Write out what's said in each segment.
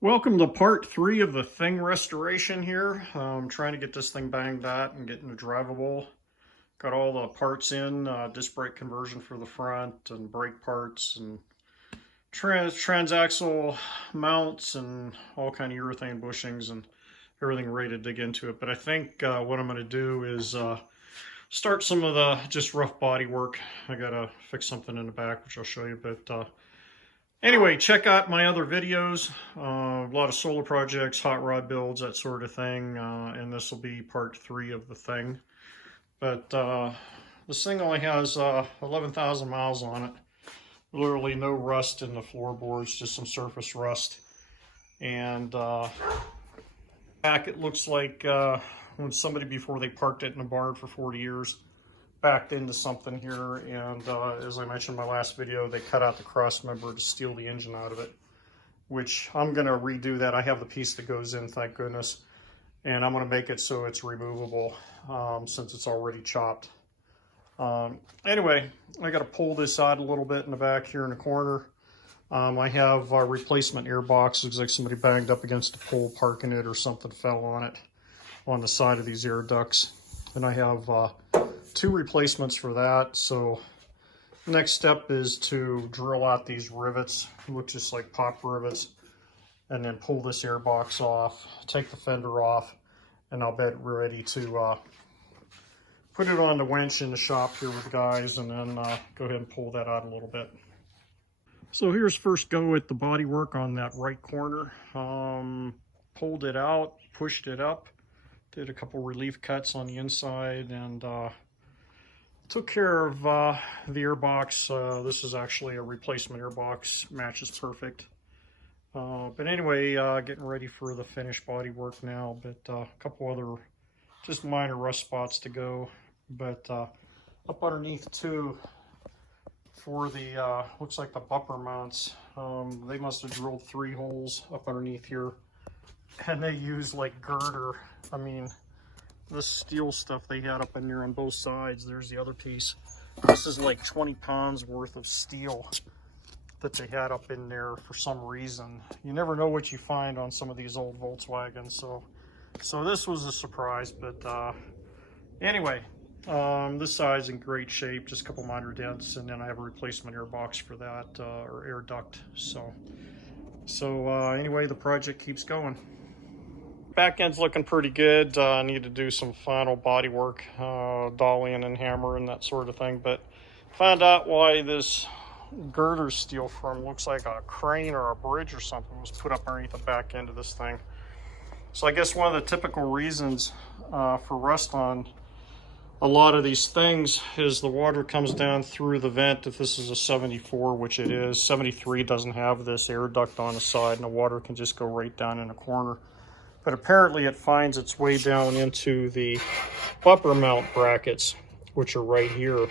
Welcome to part 3 of the thing restoration here. I'm trying to get this thing banged out and getting it drivable. Got all the parts in, disc brake conversion for the front and brake parts and transaxle mounts and all kind of urethane bushings and everything ready to dig into it. But I think what I'm going to do is start some of the just rough body work. I got to fix something in the back, which I'll show you, but anyway, check out my other videos, a lot of solar projects, hot rod builds, that sort of thing, and this will be part 3 of the thing. But this thing only has 11,000 miles on it. Literally no rust in the floorboards, just some surface rust. And back it looks like when somebody, before they parked it in a barn for 40 years, backed into something here, and as I mentioned in my last video, they cut out the cross member to steal the engine out of it, which I'm going to redo that. I have the piece that goes in, thank goodness, and I'm going to make it so it's removable since it's already chopped. Anyway, I got to pull this out a little bit in the back here in the corner. I have a replacement airbox. Looks like somebody banged up against a pole parking it or something fell on it on the side of these air ducts, and I have 2 replacements for that. So next step is to drill out these rivets, look just like pop rivets, and then pull this airbox off, take the fender off, and I'll be ready to put it on the winch in the shop here with the guys, and then go ahead and pull that out a little bit. So here's first go at the body work on that right corner. Pulled it out, pushed it up, did a couple relief cuts on the inside, and took care of the airbox. This is actually a replacement airbox, matches perfect. But anyway, getting ready for the finished body work now, but a couple other just minor rust spots to go. But up underneath too, for the, looks like the bumper mounts, they must have drilled 3 holes up underneath here, and they used like girder. I mean, this steel stuff they had up in there on both sides. There's the other piece. This is like 20 pounds worth of steel that they had up in there for some reason. You never know what you find on some of these old Volkswagens, so this was a surprise. But anyway, this side's in great shape, just a couple minor dents, and then I have a replacement airbox for that, or air duct. So anyway, the project keeps going. Back end's looking pretty good. I need to do some final body work, dollying and hammering, that sort of thing. But found out why this girder steel frame looks like a crane or a bridge or something was put up underneath the back end of this thing. So I guess one of the typical reasons for rust on a lot of these things is the water comes down through the vent. If this is a 74, which it is, 73 doesn't have this air duct on the side, and the water can just go right down in a corner. But apparently it finds its way down into the bumper mount brackets, which are right here.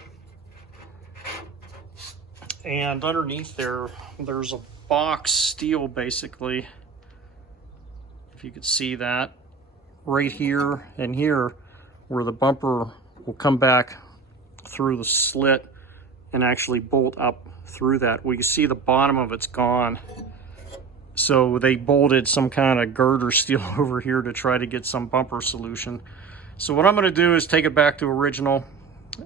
And underneath there, there's a box steel, basically, if you could see that, right here and here, where the bumper will come back through the slit and actually bolt up through that. Well, you see the bottom of it's gone. So they bolted some kind of girder steel over here to try to get some bumper solution. So what I'm going to do is take it back to original,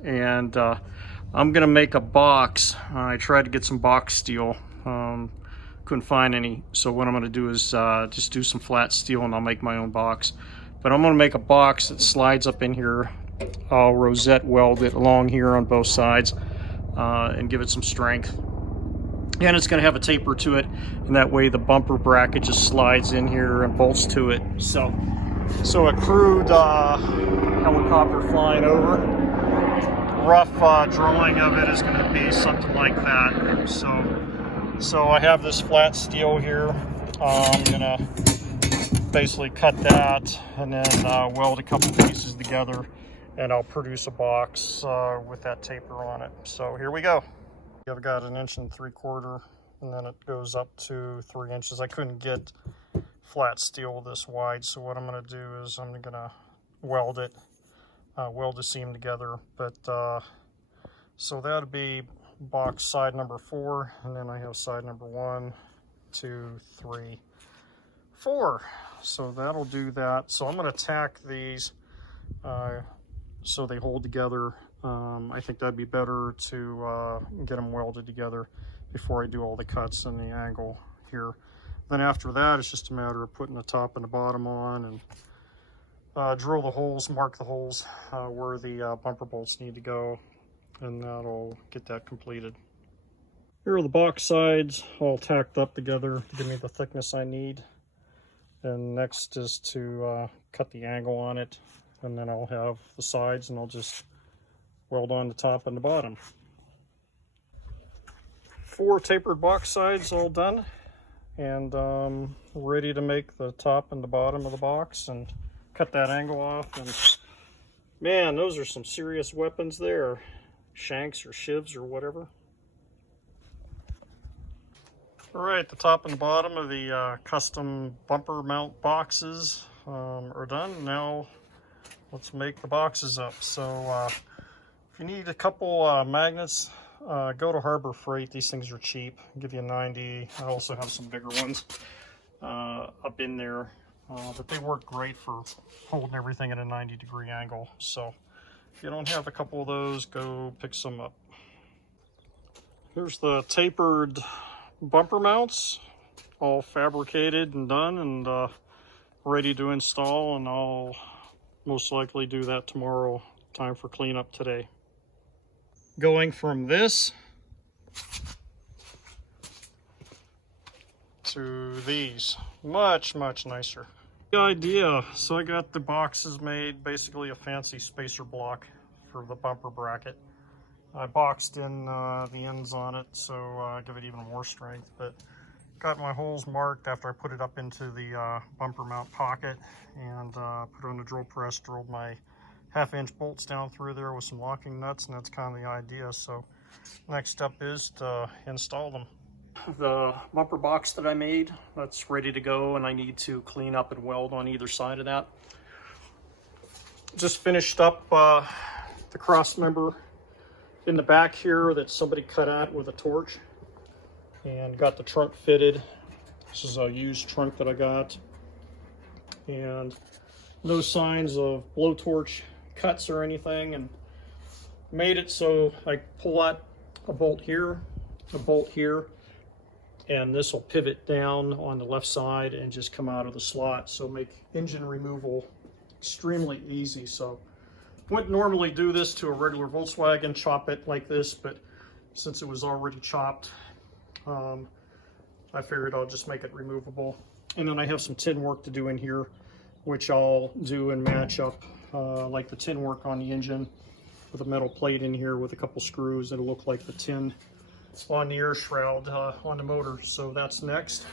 and I'm going to make a box. I tried to get some box steel, couldn't find any. So what I'm going to do is just do some flat steel, and I'll make my own box. But I'm going to make a box that slides up in here. I'll rosette weld it along here on both sides and give it some strength. And it's going to have a taper to it, and that way the bumper bracket just slides in here and bolts to it. So a crude helicopter flying over, rough drawing of it is going to be something like that. So I have this flat steel here. I'm going to basically cut that and then weld a couple pieces together, and I'll produce a box with that taper on it. So here we go. I've got 1 3/4 inches, and then it goes up to 3 inches. I couldn't get flat steel this wide, so what I'm going to do is I'm going to weld it, weld the seam together. But so that would be box side number 4, and then I have side number 1, 2, 3. 4. So that'll do that. So I'm going to tack these so they hold together. I think that'd be better to get them welded together before I do all the cuts and the angle here. Then after that, it's just a matter of putting the top and the bottom on and drill the holes, mark the holes where the bumper bolts need to go, and that'll get that completed. Here are the box sides all tacked up together to give me the thickness I need. And next is to cut the angle on it, and then I'll have the sides and I'll just weld on the top and the bottom. 4 tapered box sides all done, and ready to make the top and the bottom of the box and cut that angle off. And man, those are some serious weapons there. Shanks or shivs or whatever. All right, the top and bottom of the custom bumper mount boxes are done. Now let's make the boxes up. So if you need a couple magnets, go to Harbor Freight. These things are cheap. I'll give you a 90. I also have some bigger ones up in there, but they work great for holding everything at a 90-degree angle. So if you don't have a couple of those, go pick some up. Here's the tapered bumper mounts, all fabricated and done and ready to install, and I'll most likely do that tomorrow. Time for cleanup today. Going from this to these, much nicer. The idea, so I got the boxes made, basically a fancy spacer block for the bumper bracket. I boxed in the ends on it, so give it even more strength, but got my holes marked after I put it up into the bumper mount pocket, and put on the drill press, drilled my 1/2-inch bolts down through there with some locking nuts, and that's kind of the idea. So next step is to install them. The bumper box that I made, that's ready to go, and I need to clean up and weld on either side of that. Just finished up the cross member in the back here that somebody cut out with a torch, and got the trunk fitted. This is a used trunk that I got, and no signs of blowtorch cuts or anything, and made it so I pull out a bolt here, and this will pivot down on the left side and just come out of the slot, so make engine removal extremely easy. So wouldn't normally do this to a regular Volkswagen, chop it like this, but since it was already chopped, I figured I'll just make it removable. And then I have some tin work to do in here, which I'll do and match up like the tin work on the engine with a metal plate in here with a couple screws. It'll look like the tin on the air shroud on the motor. So that's next.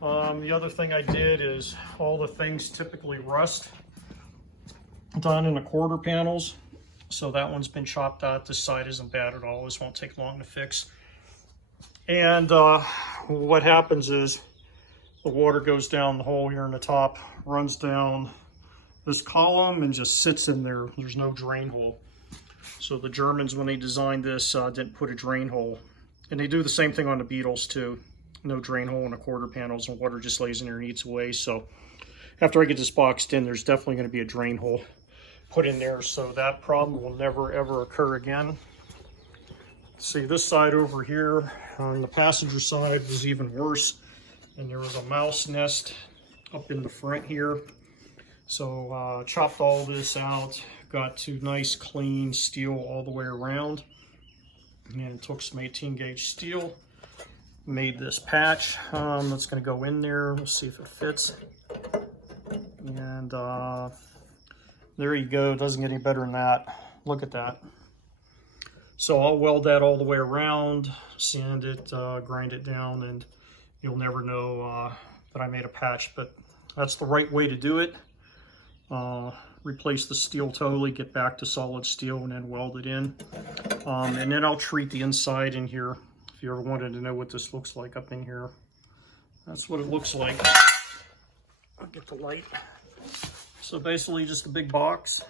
The other thing I did is all the things typically rust done in the quarter panels, so that one's been chopped out. This side isn't bad at all. This won't take long to fix. And what happens is the water goes down the hole here in the top, runs down this column and just sits in there. There's no drain hole. So the Germans, when they designed this, didn't put a drain hole. And they do the same thing on the Beetles too. No drain hole in the quarter panels, and water just lays in there and eats away. So after I get this boxed in, there's definitely going to be a drain hole put in there, so that problem will never ever occur again. See, this side over here on the passenger side was even worse, and there was a mouse nest up in the front here. So chopped all this out, got to nice clean steel all the way around, and took some 18 gauge steel, made this patch that's going to go in there. We'll see if it fits. And there you go. It doesn't get any better than that. Look at that. So I'll weld that all the way around, sand it, grind it down, and you'll never know that I made a patch, but that's the right way to do it. Replace the steel totally, get back to solid steel, and then weld it in. And then I'll treat the inside in here. If you ever wanted to know what this looks like up in here, that's what it looks like. I'll get the light. So basically just a big box,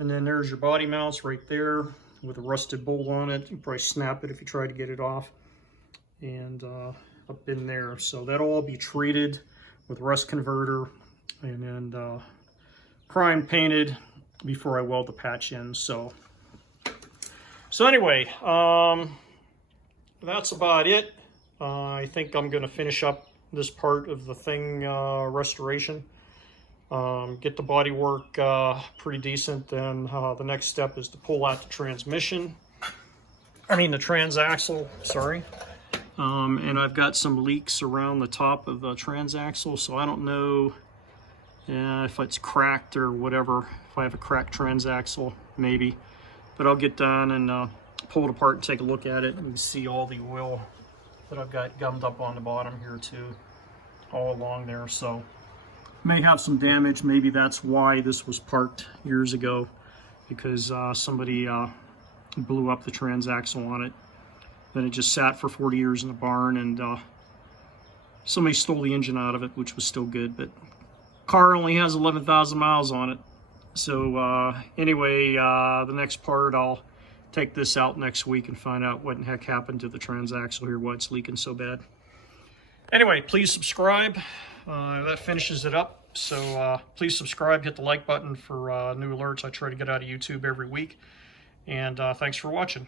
and then there's your body mounts right there with a rusted bolt on it. You probably snap it if you try to get it off, and up in there. So that'll all be treated with rust converter and then prime painted before I weld the patch in. So anyway, that's about it. I think I'm going to finish up this part of the thing restoration. Get the body work pretty decent. Then the next step is to pull out the transmission. I mean the transaxle, sorry. And I've got some leaks around the top of the transaxle, so I don't know if it's cracked or whatever. If I have a cracked transaxle, maybe. But I'll get done and pull it apart and take a look at it, and you can see all the oil that I've got gummed up on the bottom here too, all along there. So may have some damage. Maybe that's why this was parked years ago, because somebody blew up the transaxle on it. Then it just sat for 40 years in the barn, and somebody stole the engine out of it, which was still good, but car only has 11,000 miles on it. So anyway, the next part, I'll take this out next week and find out what in heck happened to the transaxle here, why it's leaking so bad. Anyway, please subscribe. That finishes it up. So please subscribe, hit the like button for new alerts. I try to get out of YouTube every week. And thanks for watching.